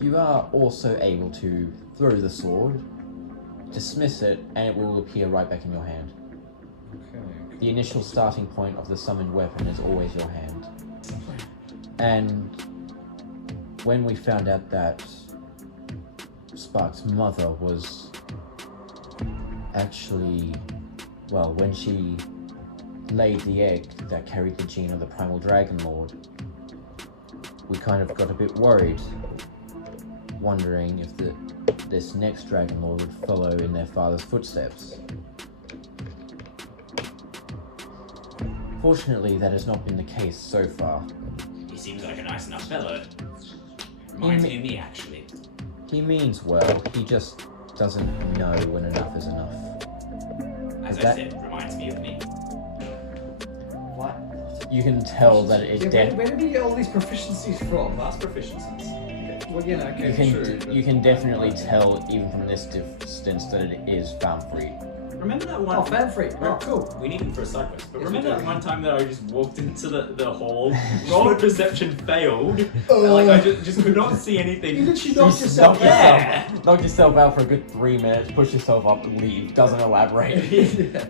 You are also able to throw the sword, dismiss it, and it will appear right back in your hand. Okay. The initial starting point of the summoned weapon is always your hand. And when we found out that Spark's mother was actually, well, when she laid the egg that carried the gene of the Primal Dragon Lord, we kind of got a bit worried, wondering if this next Dragon Lord would follow in their father's footsteps. Fortunately, that has not been the case so far. He seems like a nice enough fellow. Reminds me of me, actually. He means well, he just doesn't know when enough is enough. As I said, reminds me of me. What? You can tell that it's Where did he get all these proficiencies from? Class proficiencies. Well, okay, true. you can definitely tell, even from this distance, that it is Famfrit. Remember that one? Oh, Famfrit. Oh, cool. We need him for a side quest. But Yes, remember we that do. one time that I just walked into the hall, rolled perception failed, and like I just could not see anything. You literally knocked yourself Yeah. out. Knock yourself out for a good 3 minutes, push yourself up, leave, doesn't elaborate. Yeah.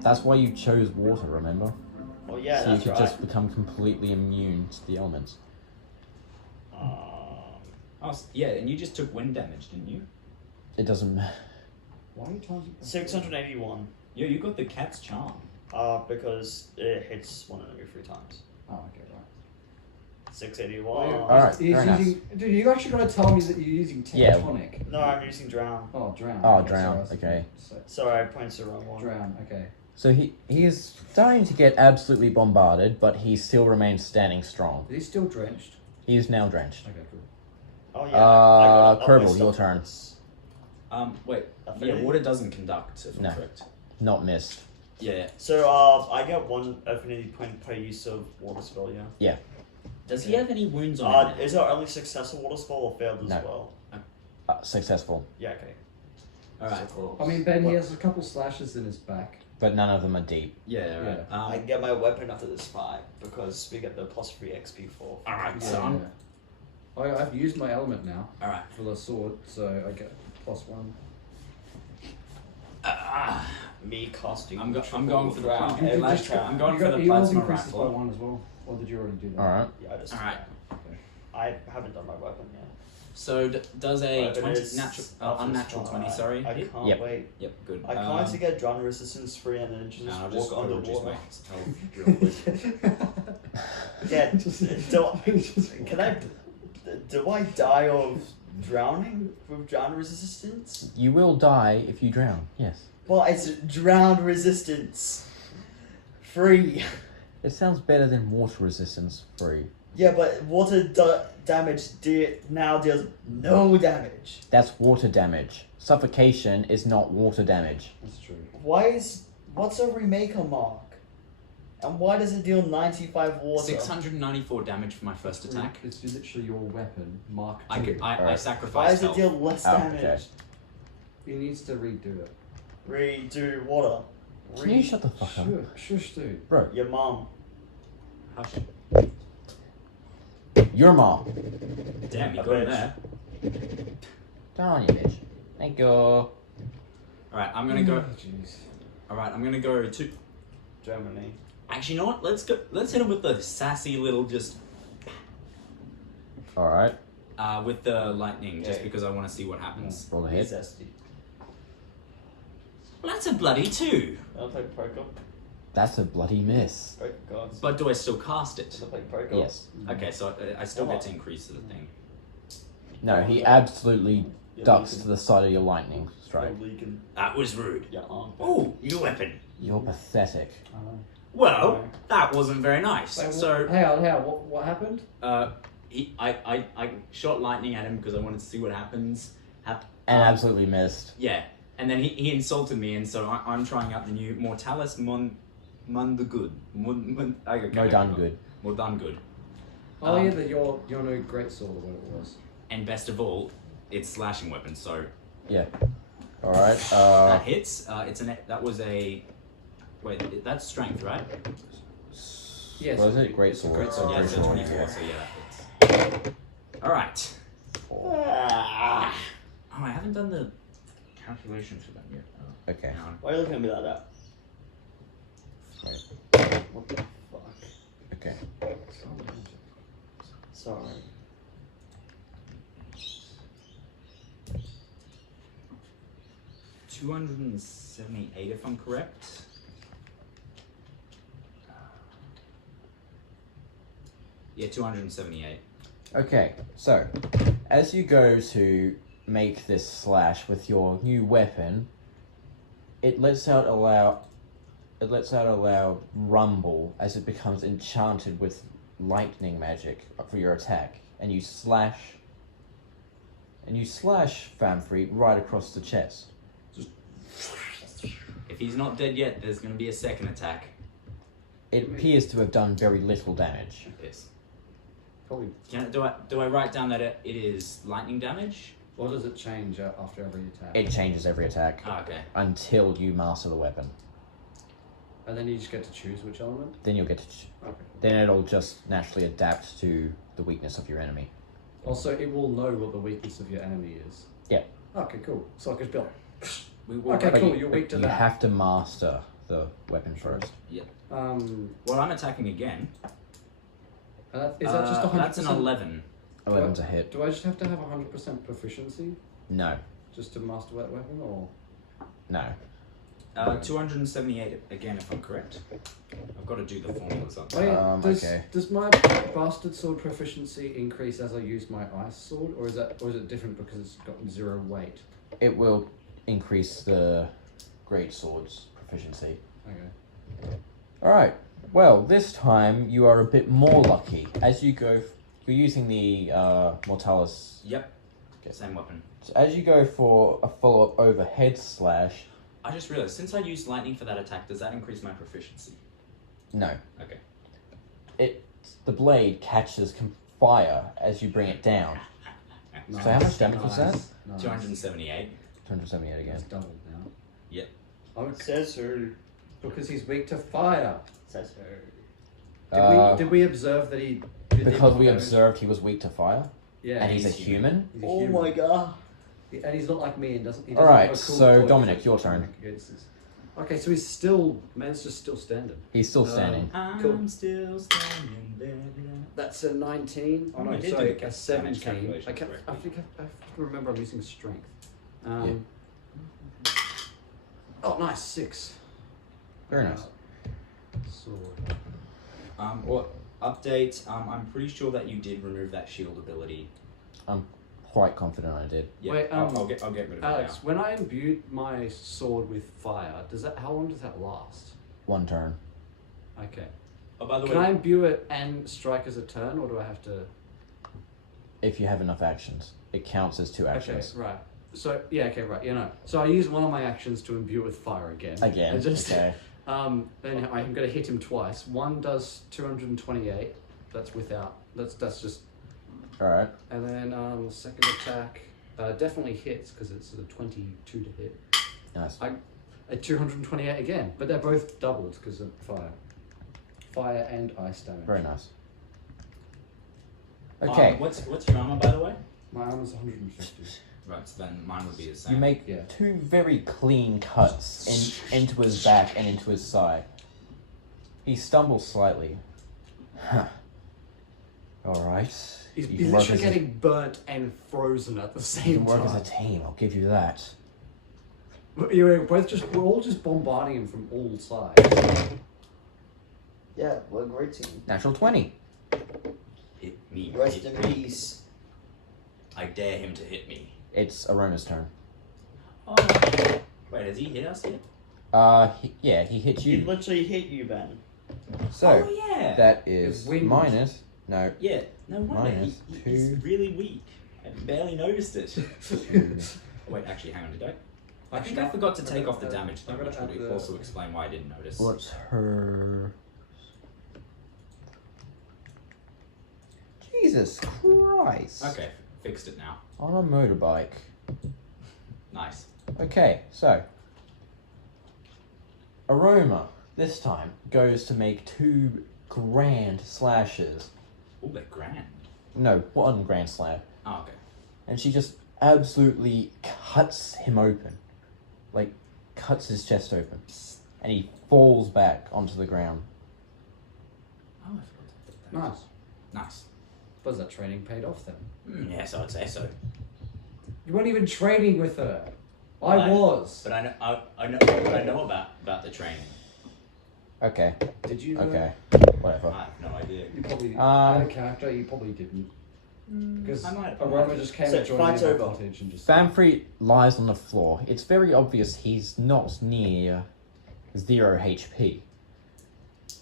That's why you chose water, remember? Oh yeah, So you that's could right. just become completely immune to the elements. Yeah, and you just took wind damage, didn't you? It doesn't matter. Why are you trying to... 681. Yeah, you got the cat's charm. Because it hits one enemy 3 times. Oh, okay, right. 681. Alright, He's very nice. using... Dude, you actually got to tell me that you're using Yeah. Tectonic. No, I'm using drown. Oh, drown. Oh, Okay, drown, sorry, okay. Sorry, I pointed to the wrong one. Drown, okay. So he is starting to get absolutely bombarded, but he still remains standing strong. Is he still drenched? He is now drenched. Okay, cool. Oh yeah. I got it. Kerbal, your turn. Wait. I Yeah, think- water doesn't conduct, if No. I'm correct. Not missed. Yeah. So I get 1 affinity point per use of water spell. Yeah. Does he have any wounds on him? Is our only successful water spell or failed as No. well? Successful. Yeah. Okay. Alright. So, I mean, Ben, he has a couple slashes in his back. But none of them are deep. Yeah, right. I get my weapon after this fight because we get the +3 XP for. Alright, Yeah, so I'm... yeah. I've used my element now Alright. for the sword, so I get +1. Me casting. I'm going for the drown. plasma. Hey, let's just- try. I'm going you for got the yours plasma increases by rifle. 1 as well. Or did you already do that? Alright. Yeah, I just. Alright. Okay. I haven't done my weapon yet. So does a Weapon 20 is natural, after unnatural this 20? fight. Sorry. I hit? can't Yep. wait. Yep. Good. I can't to get drown resistance 3 and then just No, I'll walk just reduce underwater. my health real quick. Yeah, do I die of drowning with drown resistance? You will die if you drown, yes. Well, it's drown resistance 3. It sounds better than water resistance 3. Yeah, but water damage now deals no damage. That's water damage. Suffocation is not water damage. That's true. What's a remaker mark? And why does it deal 95 water? 694 damage for my first attack. It's literally your weapon, Mark II. I Alright. Why sacrificed does it health. deal less Oh, damage? okay. He needs to redo it. Redo water. Can you shut the fuck up? Shush, dude. Bro, Your mom. Hush. your mom. Damn, you A got it bitch. there. Down on you, bitch. Thank you. Alright, I'm gonna go. Oh, jeez. Alright, I'm gonna go to. Germany. Actually, you know what? Let's go. Let's hit him with the sassy little just. Alright, With the lightning, just Okay. because I want to see what happens. roll ahead. Zesty. Well, that's a bloody 2. I'll play Poker. That's a bloody miss. Poker cards. But do I still cast it? I'll play Poker. Yes. Okay, so I still get to increase the thing. No, he absolutely You're ducks leaking. to the side of your lightning strike. You're leaking. That was rude. Your arm. Oh, new weapon. You're pathetic. Well, that wasn't very nice. Wait, So, what happened? I shot lightning at him because I wanted to see what happens. And absolutely missed. Yeah, and then he insulted me, and so I'm trying out the new Mortalis Mon the Good. No done good. More done good. Oh yeah, your no great sword or what it was. And best of all, it's slashing weapon, so Yeah. Alright, that hits. That was a Wait, that's strength, right? Yes. Was it great It's a sword? great sword. Yeah, Great it's a sword, 24, yeah. so yeah, that hits. Alright. Ah. Oh, I haven't done the calculation for that yet. Oh, Okay. hang on. Why are you looking at me like that? Wait. What the fuck? Okay. Sorry. $278 if I'm correct. Yeah, 278. Okay, so as you go to make this slash with your new weapon, it lets out a loud rumble as it becomes enchanted with lightning magic for your attack, and you slash Famfrit right across the chest. If he's not dead yet, there's going to be a second attack. It appears to have done very little damage. Yes. Probably. Do I write down that it is lightning damage? Or does it change after every attack? It changes every attack Oh, okay. until you master the weapon. And then you just get to choose which element? Then you'll get to. Okay. Then it'll just naturally adapt to the weakness of your enemy. Also, it will know what the weakness of your enemy is. Yeah. Okay, cool. So I can build. Okay, Okay, But cool. You're weak to you that. have to master the weapon first. Well, I'm attacking again. Is that just 100%? That's an 11. 11's a hit. Do I just have to have 100% proficiency No. just to master that weapon, or? No. 278 again, if I'm correct. I've got to do the formulas up. Oh yeah. Okay. Does my bastard sword proficiency increase as I use my ice sword, or is it different because it's got 0 weight? It will increase the great sword's proficiency. Okay. Alright. Well, this time you are a bit more lucky. As you go, you're using the Mortalis. Yep. Okay. Same weapon. So as you go for a follow-up overhead slash, I just realized, since I used lightning for that attack, does that increase my proficiency? no. Okay. The blade catches fire as you bring it down. Nice. So how much damage was that? Nice. 278. 278 again. It's doubled now. Yep. Okay. Says who? Because he's weak to fire. Says who? Did we observe that he? Did Because he we damage? observed he was weak to fire, Yeah. and he's a human. He's a Oh human. my god. And he's not like me and doesn't. He All doesn't right, have a cool so voice Dominic, like your turn. Dominic against this. Okay, so he's still. Man's just still standing. He's still standing. I'm Cool. still standing there. That's a 19. Oh Oh, no, I did sorry, do the a damage 17. calculation I have to remember I'm using strength. Oh, nice, 6. Very nice. Sword. Or update. I'm pretty sure that you did remove that shield ability. I'm quite confident I did. Yeah. Wait, I'll get rid of Alex, it when I imbued my sword with fire, how long does that last? 1 turn. Okay. now. Oh, by the Can I way, imbue it and strike as a turn, or do I have to? If you have enough actions, it counts as 2 actions. Okay, right. So yeah, okay, right. So I use one of my actions to imbue it with fire again. Again. And just, Okay. then I'm going to hit him twice. One does 228. That's without. That's just. All right. And then second attack definitely hits because it's a 22 to hit. Nice. A 228 again, but they're both doubled because of fire. Fire and ice damage. Very nice. Okay. what's your armor, by the way? My armor's 150. Right, so then mine would be the same. You make Yeah. 2 very clean cuts into his back and into his side. He stumbles slightly. Huh. All right. He's You can work literally as a- getting burnt and frozen at the You same can work time. as a team. I'll give you that. We're all just bombarding him from all sides. Yeah, what a great team. Natural 20. Hit me. Rest hit in me. peace. I dare him to hit me. It's Aroma's turn. Oh. Wait, has he hit us yet? He hit He you. literally hit you, Ben. So Oh yeah. that is It's wind. minus. No. Yeah. No wonder Minus he's 2. really weak. I barely noticed it. Wait, actually, hang on. Did I think I forgot to take off the damage, though, I'm gonna which add would the- also explain why I didn't notice. What's her? Jesus Christ! Okay, fixed it now. On a motorbike. Nice. Okay, so Aroma, this time goes to make 2 grand slashes. Oh, they're grand. No, 1 grand slab. Oh, okay. And she just absolutely cuts him open. Like, cuts his chest open. And he falls back onto the ground. Oh, I forgot to put that. Nice. Nice. Was that training paid off then? Yes, I'd say so. You weren't even training with her. Well, I was. But I know about the training. Okay, Did you? okay, whatever. I have no idea. You probably Um, had a character. You probably didn't. Because I might. Aroma just came So and joined fight's me in the over. cottage and just. Famfrit lies on the floor. It's very obvious he's not near 0 HP.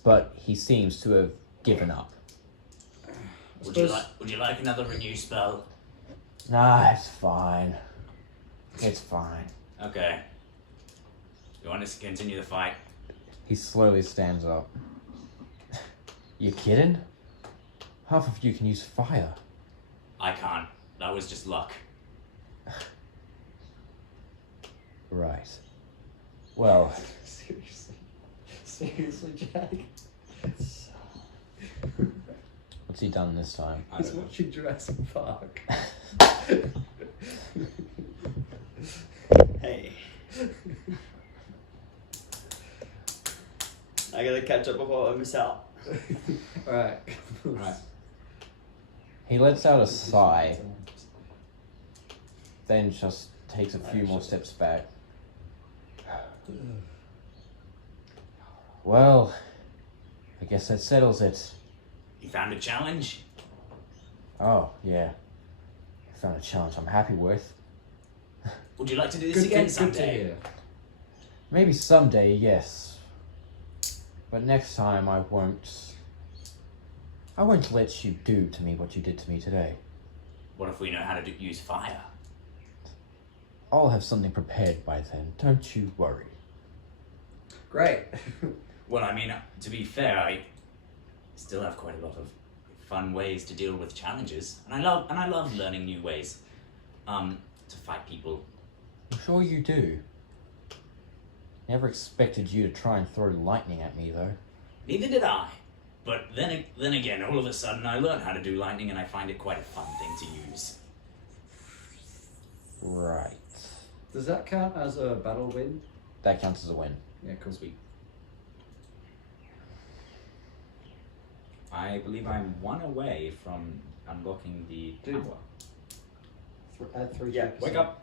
But he seems to have given up. Would you like another renew spell? Nah, it's fine. It's fine. Okay. You want us to continue the fight? He slowly stands up. You kidding? Half of you can use fire. I can't. That was just luck. Right. Well, Seriously, Jack. what's he done this time? I He's don't know. watching Jurassic Park. Hey. I gotta catch up before I miss out. Alright. Alright. He lets out a sigh, then just takes a few more steps back. Well, I guess that settles it. You found a challenge? Oh, yeah. I found a challenge I'm happy with. Would you like to do this Good, again good to someday? hear. Maybe someday, yes. But next time I won't let you do to me what you did to me today. What if we know how to use fire? I'll have something prepared by then, don't you worry. Great. Well, I mean, to be fair, I still have quite a lot of fun ways to deal with challenges, and I love learning new ways to fight people. I'm sure you do. Never expected you to try and throw lightning at me, though. Neither did I. But then again, all of a sudden, I learned how to do lightning, and I find it quite a fun thing to use. Right. Does that count as a battle win? That counts as a win. Yeah, cool. Sweet. I believe I'm 1 away from unlocking the Dude. power. Add 3. Yeah, Wake up!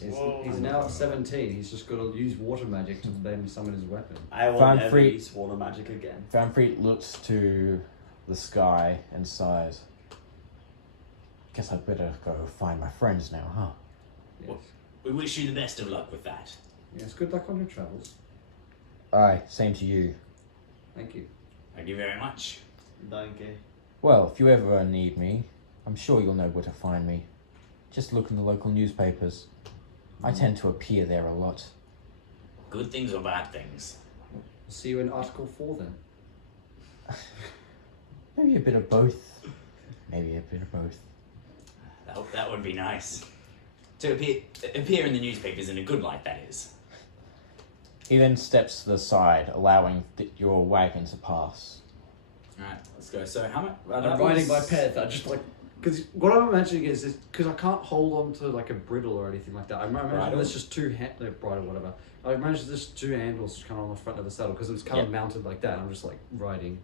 He's now at 17. He's just got to use water magic to then summon his weapon. I will Found never free- use water magic again. Famfrit looks to the sky and sighs. Guess I'd better go find my friends now, huh? Yes. Well, we wish you the best of luck with that. Yes, good luck on your travels. Aye, same to you. Thank you. Thank you very much. Donkey. Well, if you ever need me, I'm sure you'll know where to find me. Just look in the local newspapers. I tend to appear there a lot. Good things or bad things? See you in Article 4 then. Maybe a bit of both. Maybe a bit of both. That would be nice. To appear in the newspapers in a good light, that is. He then steps to the side, allowing your wagon to pass. Alright, let's go. So how much? I'm riding my pet. I just like because what I'm imagining is because I can't hold on to like a bridle or anything like that. I imagine Bridle? there's just two bridle whatever. I imagine there's 2 handles kind of on the front of the saddle because it's kind of mounted like that. I'm just like riding.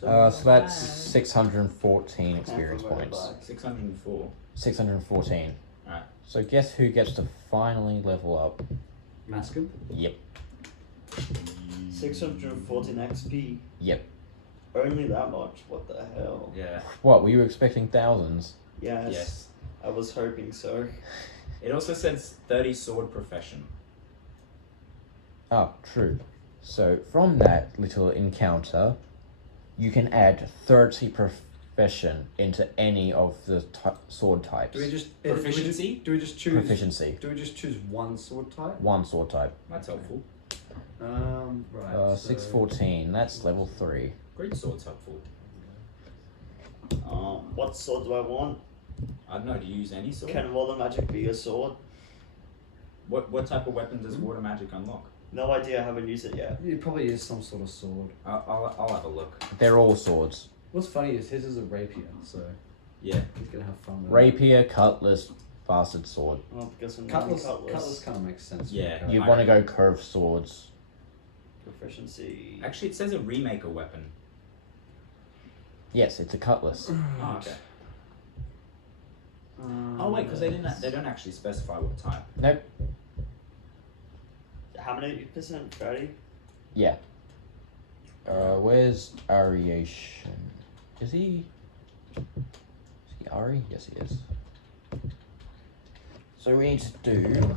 So that's 614 experience points. 604. 614. Alright. So guess who gets to finally level up? Mascom. Yep. 614 XP. Yep. Only that much? What the hell? Yeah. What, were you expecting thousands? Yes. Yes. I was hoping so. It also says 30 sword profession. Oh, true. So from that little encounter, you can add 30 profession into any of the sword types. Do we just Proficiency? Do we just choose? Proficiency. Do we just choose one sword type? One sword type. That's helpful. Right. So 614, that's level 3. Great sword's helpful. What sword do I want? I don't know, do you use any sword? Can water magic be a sword? What type of weapon does water magic unlock? No idea. I haven't used it yet. It probably is some sort of sword. I'll have a look. They're all swords. What's funny is his is a rapier, so Yeah. he's gonna have fun with it. Rapier, cutlass, bastard sword. Oh, because I'm Cutlass cutlass. kind of makes sense. for Yeah. the You character. want to go curved swords. Proficiency. Actually, it says a remaker weapon. Yes, it's a cutlass. Oh, okay. Oh wait, because they don't actually specify what type. Nope. How many percent? 30? Yeah. Where's Ariation? Is he Ari? Yes, he is. So we need to do.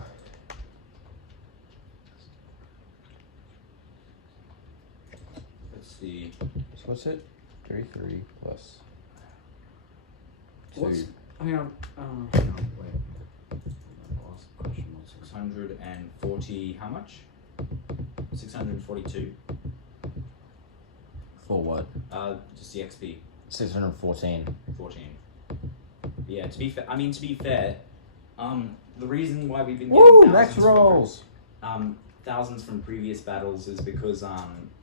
Let's see. So what's it? 33 plus 2. What's hang on, wait. Last question. What's 640. How much? 642. For what? Just the XP. 614. 14. Yeah. To be fair, the reason why we've been getting Woo! thousands Max from- rolls! thousands from previous battles is because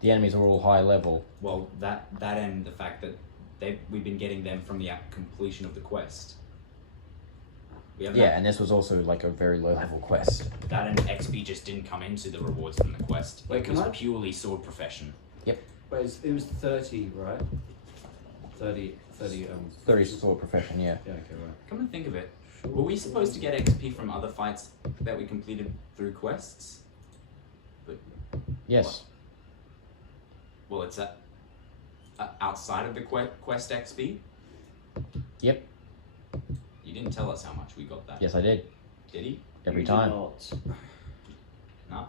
The enemies are all high level. well that and the fact that we've been getting them from the completion of the quest. We haven't Yeah, and this was also like a very low level quest. That and XP just didn't come into the rewards from the quest. Wait, It can was I- purely sword profession. Wait, it was 30, right? 30. 30 sword profession, yeah. Yeah. Okay. Right. Come to think of it, were we supposed to get XP from other fights that we completed through quests? Yes. Well, it's outside of the quest XP. Yep. You didn't tell us how much we got that. Yes, I did. Did he? Every You do time. not. No.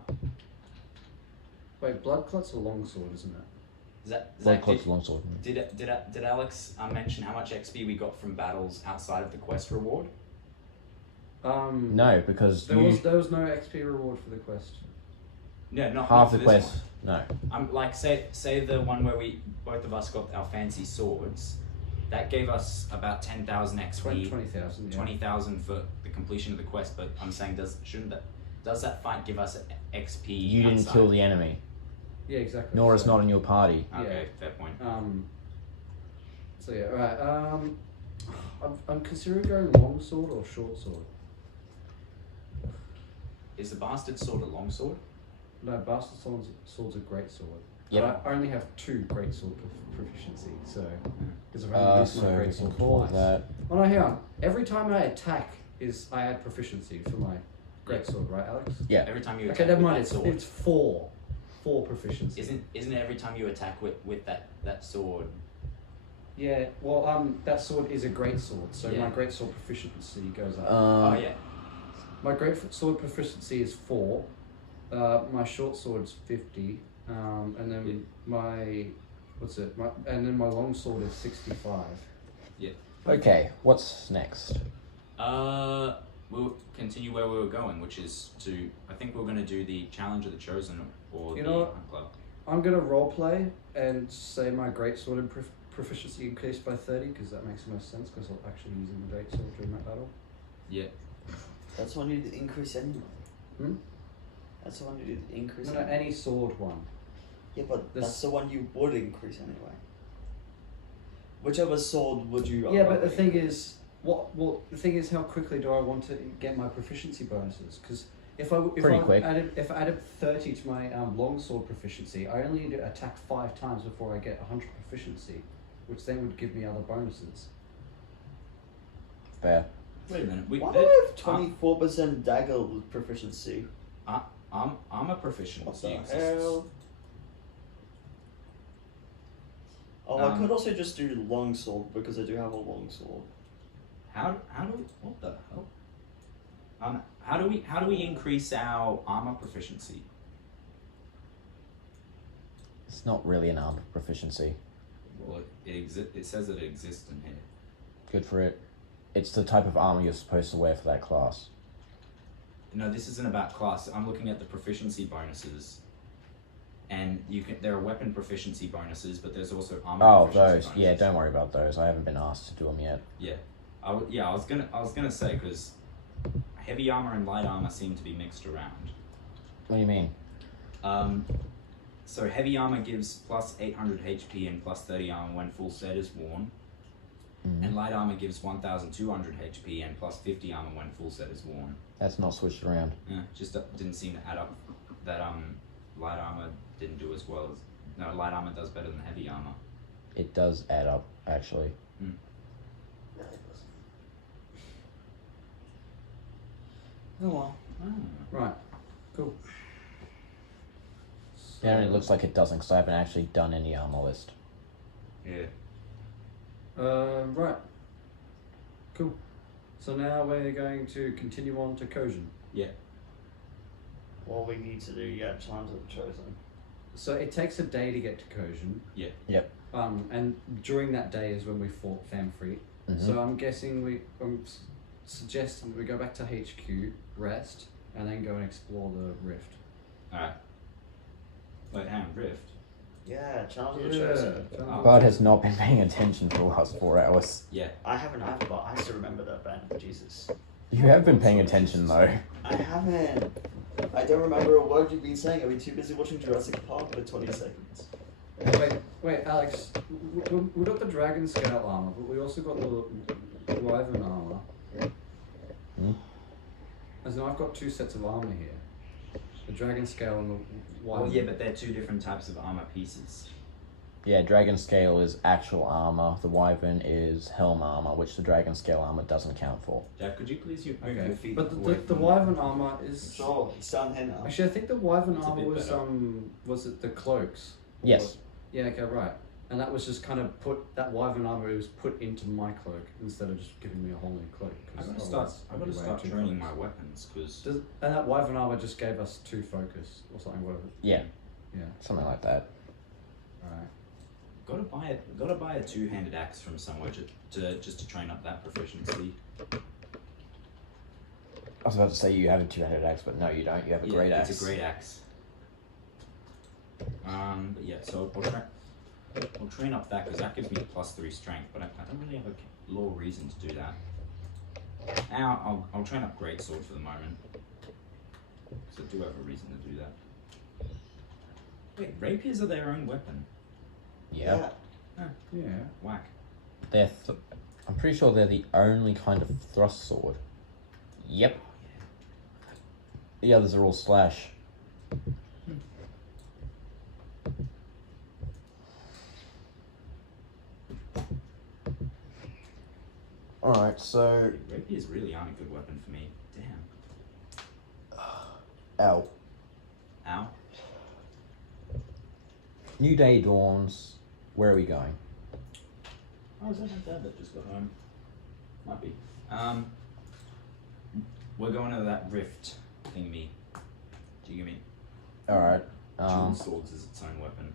Wait, blood clot's a longsword, isn't it? Blood Zach, clot's longsword. did Alex mention how much XP we got from battles outside of the quest reward? No, because There you was no XP reward for the quest. No, not half for the this quest. No. one. Like say the one where we both of us got our fancy swords. That gave us about 10,000 XP. 20,000. Yeah. 20,000 for the completion of the quest, but I'm saying does that fight give us XP? You didn't outside? kill the enemy. Yeah, exactly. Nor is So- not in your party. Okay, fair point. So yeah, right. I'm considering going long sword or short sword. Is the bastard sword a long sword? No, bastard sword's a great sword. Yep. I only have 2 great sword proficiency, so because I've only used my So we great can sword call twice. that. Oh no, hang on. Every time I attack, I add proficiency for my great sword, right, Alex? Yeah. Every time you Okay, attack never with mind. that It's sword, it's 4 proficiency. isn't it every time you attack with that sword? Yeah. Well, that sword is a great sword, so Yeah. my great sword proficiency goes up. Oh yeah. My great sword proficiency is 4. My short sword's 50. And then my long sword is 65. Okay, what's next? We'll continue where we were going, which is I think we're going to do the Challenge of the Chosen or You the know what? Hunt Club. I'm gonna roleplay and say my great sword and proficiency increased by 30 because that makes the most sense because I'm actually using the great sword during that battle. Yeah. That's one you did increase anyway. Hmm? That's the one you did increase No, anyway. any sword one. Yeah, but This- that's the one you would increase anyway. Whichever sword would you? Yeah, but the thing is, the thing is, how quickly do I want to get my proficiency bonuses? Because if Pretty quick. I added 30 to my longsword proficiency, I only need to attack 5 times before I get 100 proficiency, which then would give me other bonuses. Fair. Wait a minute. Why do I have 24% dagger with proficiency? I'm a proficiency. What the exists. hell? Oh, I could also just do longsword because I do have a longsword. How do we, what the hell? How do we increase our armor proficiency? It's not really an armor proficiency. Well, it says that it exists in here. Good for it. It's the type of armor you're supposed to wear for that class. No, this isn't about class. I'm looking at the proficiency bonuses. And there are weapon proficiency bonuses, but there's also armor Oh, proficiency those. bonuses. Yeah, don't worry about those. I haven't been asked to do them yet. Yeah. I was gonna say because heavy armor and light armor seem to be mixed around. What do you mean? So heavy armor gives plus 800 HP and plus 30 armor when full set is worn. And light armor gives 1,200 HP and plus 50 armor when full set is worn. That's not switched around. Yeah, just didn't seem to add up. That light armor didn't do as well as... No, light armor does better than heavy armor. It does add up, actually. No, it doesn't. Oh well. Right. Cool. Yeah, and it looks like it doesn't, because I haven't actually done any armor list. Yeah. Right. Cool. So now we're going to continue on to Kojin. Yeah. What we need to do, Challenge of the Chosen. So it takes a day to get to Kojin. Yeah. Yep. And during that day is when we fought Famfrit. So I'm guessing I'm suggesting that we go back to HQ, rest, and then go and explore the rift. Alright. Wait, hang on, Rift. Yeah, Challenge of the Chosen. Bud has not been paying attention for the last 4 hours. Yeah. I haven't either, but I still remember that band. Jesus. You have been paying attention, though. I haven't. I don't remember a word you've been saying. I've been too busy watching Jurassic Park for 20 seconds. Wait, Alex. We got the dragon scale armor, but we also got the wyvern armor. As in, I've got 2 sets of armor here. The dragon scale and the wyvern. Well, yeah, but they're 2 different types of armor pieces. Yeah, dragon scale is actual armor. The wyvern is helm armor, which the dragon scale armor doesn't count for. Jack, could you please move Okay, your feet but away the from wyvern armor is... Sure, he's down here now. Actually, I think the wyvern It's a armor bit was, better. was it the cloaks? Or Yes. Yeah, okay, right. And that was just kind of that wyvern armor was put into my cloak instead of just giving me a whole new cloak. I 'cause gotta otherwise start. I I'd gotta be start wearing 2 training my cloaks. weapons because And that wyvern armor just gave us 2 focus or something, whatever. Yeah, Yeah. something like that. Alright. gotta buy a 2-handed axe from somewhere just to train up that proficiency. I was about to say you have a 2-handed axe, but no, you don't. You have a great axe. It's a great axe. But yeah, so I'll train up that because that gives me a +3 strength, but I don't really have a law reason to do that. Now I'll train up greatsword for the moment, because I do have a reason to do that. Wait, rapiers are their own weapon. Yeah. Yeah. Whack. They're I'm pretty sure they're the only kind of thrust sword. Yep. The others are all slash. Alright, so... Rapiers really aren't a good weapon for me. Damn. Ow. Ow. New day dawns. Where are we going? Oh, is that my dad that just got home? Might be. We're going to that rift thingy. Do you get me? Alright. Dual swords is its own weapon.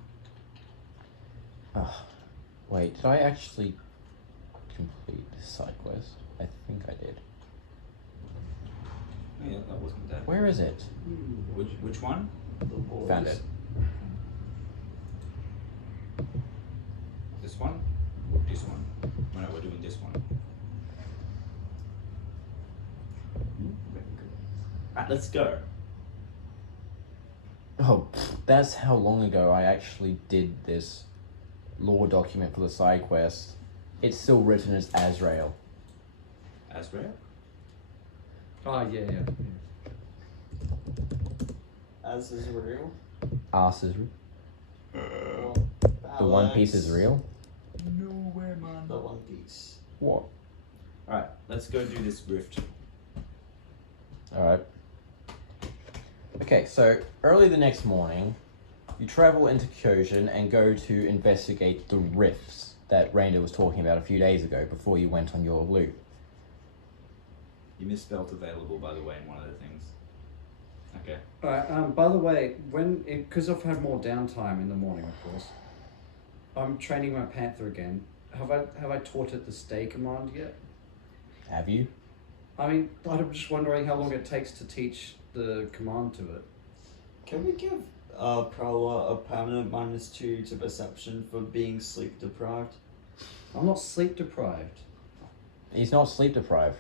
Wait, did I actually complete this side quest? I think I did. Oh, yeah, that wasn't that. Where is it? Which one? The boys. Found it. This one? Or this one? Oh, no, we're doing this one. Very good. Right, let's go. Oh, that's how long ago I actually did this lore document for the side quest. It's still written as Azrael. Azrael? Oh, yeah. As is real. Arse is real. The One Piece is real? Nowhere, man. The One Piece. What? Alright, let's go do this rift. Alright. Okay, so early the next morning, you travel into Kyogen and go to investigate the rifts that Randa was talking about a few days ago before you went on your loop. You misspelled available, by the way, in one of the things. Okay. Alright, by the way, because I've had more downtime in the morning, of course, I'm training my Panther again. Have I taught it the stay command yet? Have you? I mean, I'm just wondering how long it takes to teach the command to it. Can we give Prowler a permanent -2 to perception for being sleep deprived? I'm not sleep deprived. He's not sleep deprived.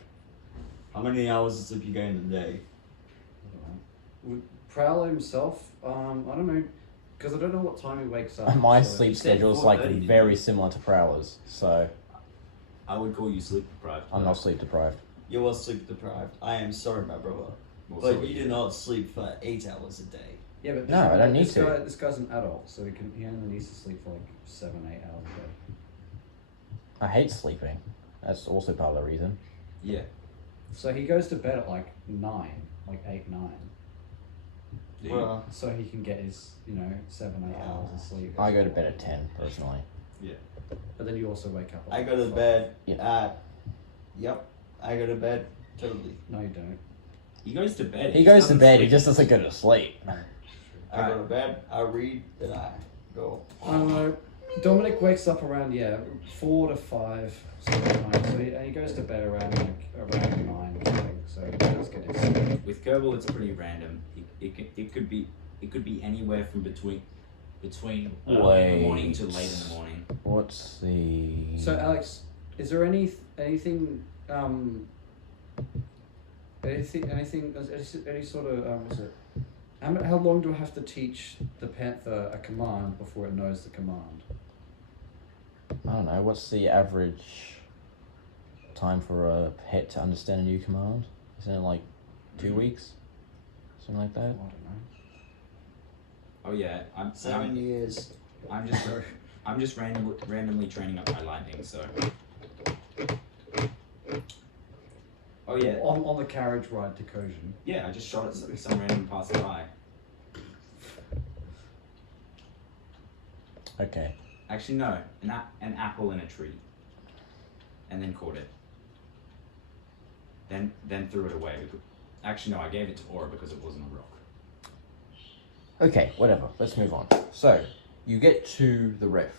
How many hours of sleep you get in a day? Would Prowler himself, I don't know, because I don't know what time he wakes up. My so- sleep You said schedule is like 4:30, very didn't you? similar to Prowler's, so I would call you sleep deprived. I'm not sleep deprived. You are sleep deprived. I am sorry, my brother. Well, But so you do not sleep for 8 hours a day. Yeah, but No, I don't need this to. Guy, this guy's an adult, so he only needs to sleep for like 7-8 hours a day. I hate sleeping. That's also part of the reason. Yeah. So he goes to bed at like 9, like 8, 9. Do you? Well, So he can get his, 7-8 hours of sleep. I go to bed at 10, personally. But then you also wake up. At I go to 5. bed Yeah. at. Yep. I go to bed totally. No, you don't. He goes to bed. He just goes to doesn't bed, he sleep. just doesn't go to sleep. No. I go to bed, I read, then I go. I don't know. Dominic wakes up around 4 to 5 sometimes. So he goes to bed around 9 or something. So he does get his sleep. With Kerbal, it's pretty random. It could be anywhere from between in the morning to late in the morning. What's the... So Alex, is there anything any sort of what's it? How long do I have to teach the panther a command before it knows the command? I don't know, what's the average time for a pet to understand a new command? Isn't it like 2 weeks? Something like I that? don't know. Oh yeah, 7 years. I'm just randomly training up my lightning. So. Oh yeah. On the carriage ride to Kojin. Yeah, I just shot at some random passerby. Okay. Actually, no, an apple in a tree. And then caught it. Then threw it away. Actually, no, I gave it to Aura because it wasn't a rock. Okay, whatever. Let's move on. So, you get to the rift.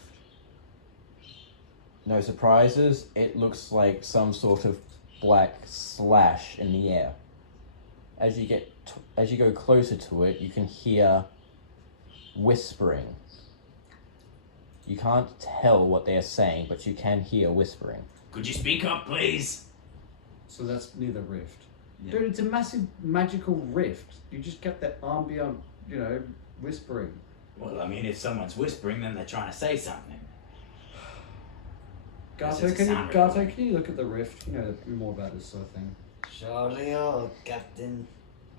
No surprises. It looks like some sort of black slash in the air. As you go closer to it, you can hear whispering. You can't tell what they are saying, but you can hear whispering. Could you speak up, please? So that's near the rift. Yeah. Dude, it's a massive magical rift. You just get that ambient, whispering. Well, I mean, if someone's whispering, then they're trying to say something. Guess Gato, it's a sound recording. can you look at the rift? You know more about this sort of thing. Surely, oh, Captain.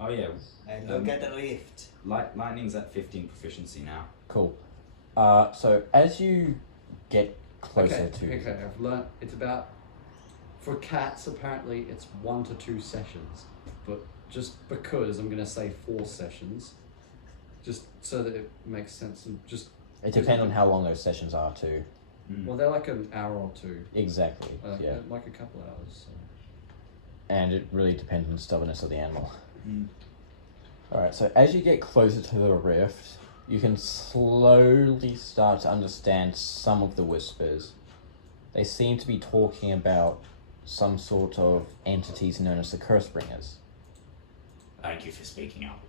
Oh yeah, And look at the lift. lightning's at 15 proficiency now. Cool. So as you get closer to... Okay, I've learnt it's about... For cats, apparently, it's 1 to 2 sessions. But just because, I'm going to say 4 sessions. Just so that it makes sense. And just It depends on how long those sessions are too. Well, they're like an hour or 2. Exactly, yeah. Like a couple of hours. So. And it really depends on the stubbornness of the animal. Mm. Alright, so as you get closer to the rift, you can slowly start to understand some of the whispers. They seem to be talking about some sort of entities known as the Cursebringers. Thank you for speaking up.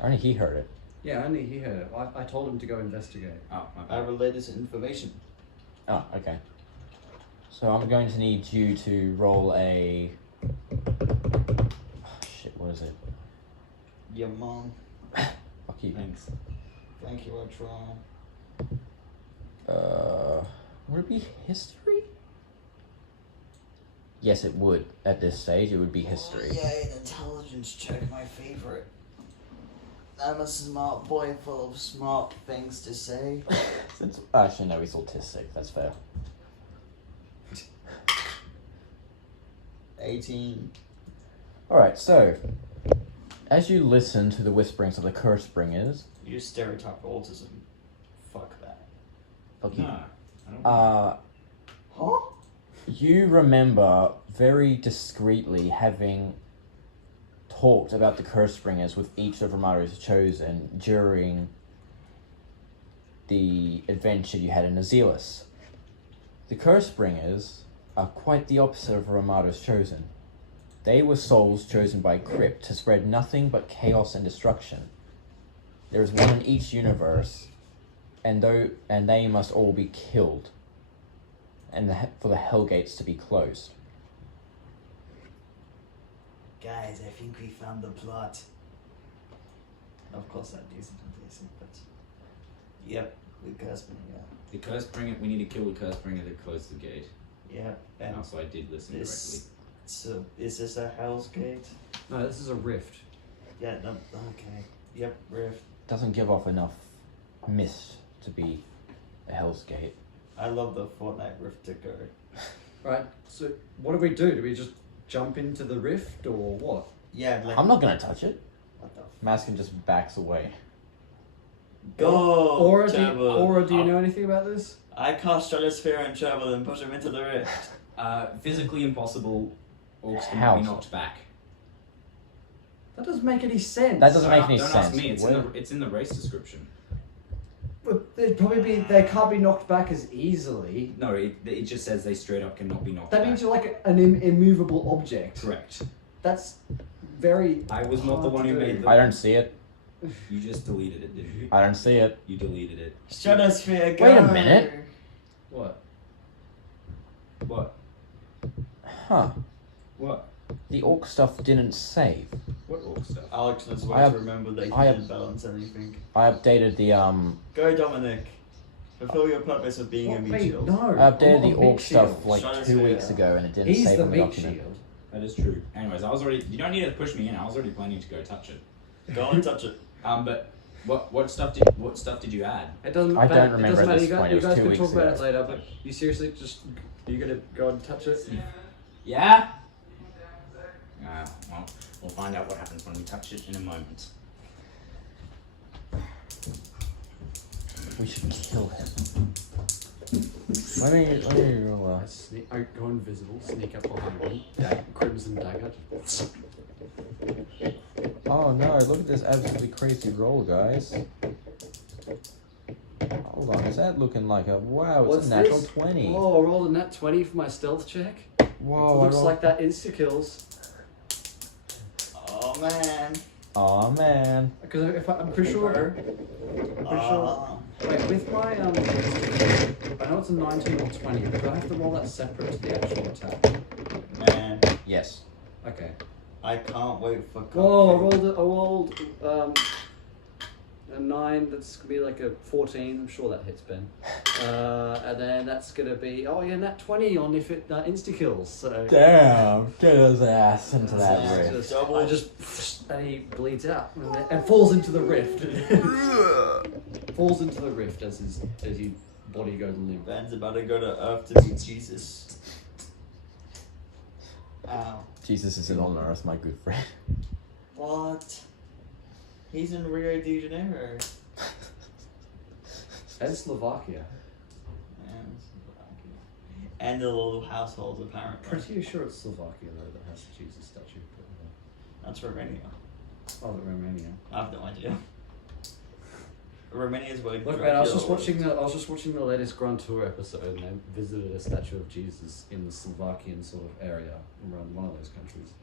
Only he heard it. Yeah, only he heard it. I told him to go investigate. Oh, my I bad. relay this information. Oh, okay. So I'm going to need you to roll a... Oh, shit, what is it? Your mom. Fuck you. Thanks. Thank you, I try. Would it be history? Yes, it would. At this stage, it would be history. Oh, yeah, an intelligence check, my favorite. I'm a smart boy full of smart things to say. Actually, no, he's autistic. That's fair. 18. Alright, so... As you listen to the whisperings of the Cursebringers... You just stereotype autism. Fuck that. Fuck you. No, I don't. Huh? You remember very discreetly having talked about the Cursebringers with each of Ramado's chosen during the adventure you had in Azelis. The Cursebringers are quite the opposite of Ramado's chosen. They were souls chosen by Crypt to spread nothing but chaos and destruction. There is one in each universe, and they must all be killed, and for the Hellgates to be closed. Guys, I think we found the plot. Of course, that isn't decent, but yep, the Cursebringer. The Cursebringer, we need to kill the Cursebringer to close the gate. Yep, And and also I did listen this. So is this a Hell's Gate? No, this is a rift. Yeah. No. Okay. Yep. Rift. Doesn't give off enough mist to be a Hell's Gate. I love the Fortnite Rift to go. Right. So what do we do? Do we just jump into the rift or what? Yeah. Like. I'm not gonna touch it. What the? Maskin just backs away. Go. Aura, Turbo. do you know anything about this? I cast Stratosphere and Turbo and push him into the rift. Physically impossible. Orcs can How? be knocked back. That doesn't make any sense. That doesn't make any Don't sense. ask me. Where- It's in the race description. But they'd probably be. They can't be knocked back as easily. No, it just says they straight up cannot be knocked That back. means you're like an immovable object. Correct. That's very. I was not the hard one to who do. made the. I don't see it. You just deleted it, didn't you? I don't see it. You deleted it. Stratosphere. Go. Wait a minute. What? What? Huh. What? The orc stuff didn't save. What orc stuff? Alex knows I where have- to remember that he I have- didn't balance anything. I updated the Go, Dominic. Fulfill your purpose of being a meat shield. No. I updated I'm the not a orc big stuff shield. like Stratosphere. 2 weeks ago and it didn't He's save the on the big document. shield. That is true. Anyways, I was already. You don't need to push me in. I was already planning to go touch it. Go and touch it. But what stuff did you add? It doesn't. I don't matter- remember It doesn't at matter. this You point, guys, it you was guys 2 can weeks talk about ago. it later. But you seriously just. Are you gonna go and touch it? Yeah. Well, we'll find out what happens when we touch it in a moment. We should kill him. Let me roll Go invisible, sneak up behind him, crimson dagger. Oh no, look at this absolutely crazy roll, guys. Hold on, is that looking like a... Wow, it's What's a natural this? 20. Whoa, I rolled a nat 20 for my stealth check. Whoa, Looks like that insta-kills. Oh man. Aw, man. Because I'm pretty sure... Wait, with my... I know it's a 19 or 20, but do I have to roll that separate to the actual attack? Man. Yes. Okay. I can't wait for. Whoa, I rolled a 9, that's going to be like a 14, I'm sure that hits Ben. And then that's going to be, nat 20 on if it insta-kills, so... Damn, get his ass into that Yeah, rift. and he bleeds out, and falls into the rift. Falls into the rift as his body goes limp. Ben's about to go to Earth to meet Jesus. Ow. Jesus isn't on Earth, my good friend. What? He's in Rio de Janeiro. And Slovakia. And the little households, apparently. Pretty sure it's Slovakia though that has the Jesus statue. That's Romania. Oh, Romania. I have no idea. Romania's where. Look, man, I was just watching the latest Grand Tour episode, and they visited a statue of Jesus in the Slovakian sort of area around one of those countries.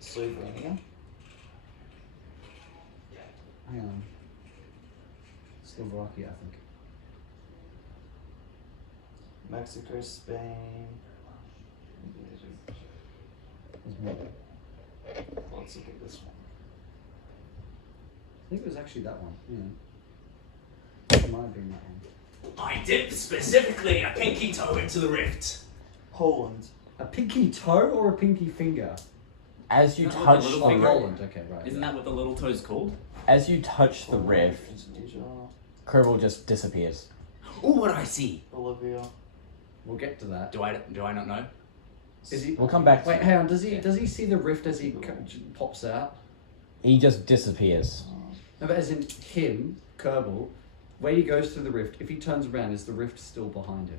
Slovenia. Hang on. Slovakia, I think. Mexico, Spain. There's more. Let's look at this one. I think it was actually that one. Yeah. It might have been that one. I dipped specifically a pinky toe into the rift. Poland. A pinky toe or a pinky finger? As you Not with touch a the little Oh, finger. Roland. Okay, right. Isn't that what the little toe's called? as you touch the rift, Indonesia, Kerbal just disappears. Oh, what do I see? Bolivia. We'll get to that. Do I not know? Is he? We'll come back to Wait, it. hang on. Does he see the rift as he pops out? He just disappears. No, but as in him, Kerbal, when he goes through the rift, if he turns around, is the rift still behind him?